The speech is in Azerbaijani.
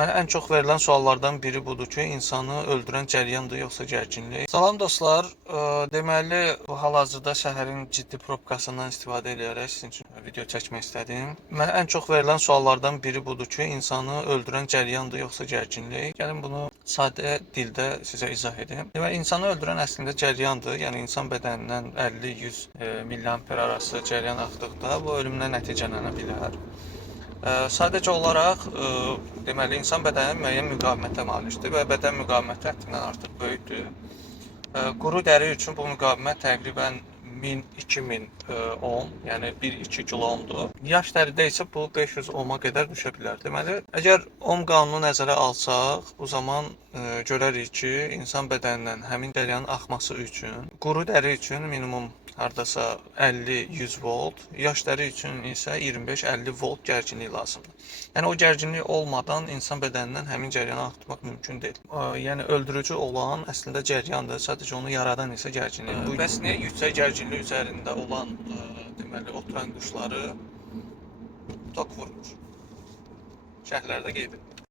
Mənə ən çox verilən suallardan biri budur ki, insanı öldürən cəryandır yoxsa gərginlik? Salam dostlar, deməli hal-hazırda şəhərin ciddi probkasından istifadə edərək sizin üçün video çəkmək istədim. Mənə ən çox verilən suallardan biri budur ki, insanı öldürən cəryandır yoxsa gərginlik? Gəlin bunu sadə dildə sizə izah edim. Deməli insanı öldürən əslində cəryandır. Yəni insan bədənindən 50-100 milliamper arası cəryan axdıqda bu ölümlə nəticələnə bilər. Sadəcə olaraq deməli insan bədəni müəyyən müqavimətə malikdir və bədən müqaviməti həddindən artıq böyükdür. Quru dəri üçün bu müqavimət təqribən 1000-2000 ohm, yəni 1-2 kilo ohmdur. Yaş dəridə isə bu 500 ohma qədər düşə bilər. Deməli, əgər ohm qanunu nəzərə alsaq, bu zaman görərik ki, insan bədənindən həmin cəryanın axması üçün, quru dəri üçün minimum hardasa 50-100 volt, yaş dəri üçün isə 25-50 volt gərginlik lazımdır. Yəni o gərginlik olmadan insan bədənindən həmin cəryanı axıtmaq mümkün deyil. Yəni öldürücü olan əslində cəryandır, sadəcə onu yaradan isə gərginlik. Bəs niyə yüksək gərginlik üzərində olan deməli oturan quşları tok vurmur? Şərhlərdə qeyd edilir.